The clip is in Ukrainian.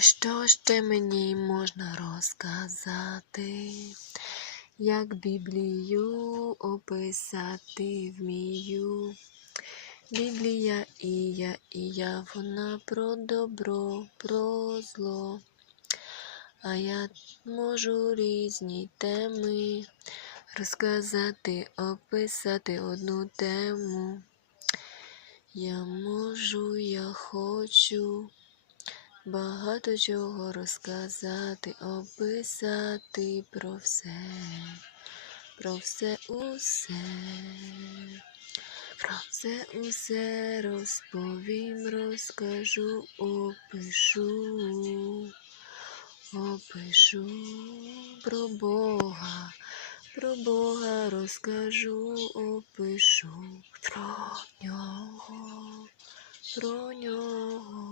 що ще мені можна розказати? Як Біблію описати вмію? Біблія і я, і я, вона про добро, про зло. А я можу різні теми розказати, описати одну тему. Я можу, я хочу багато чого розказати, описати про все, про все усе, про все усе розповім, розкажу, опишу, опишу про Бога. Про Бога розкажу, опишу про нього, про нього.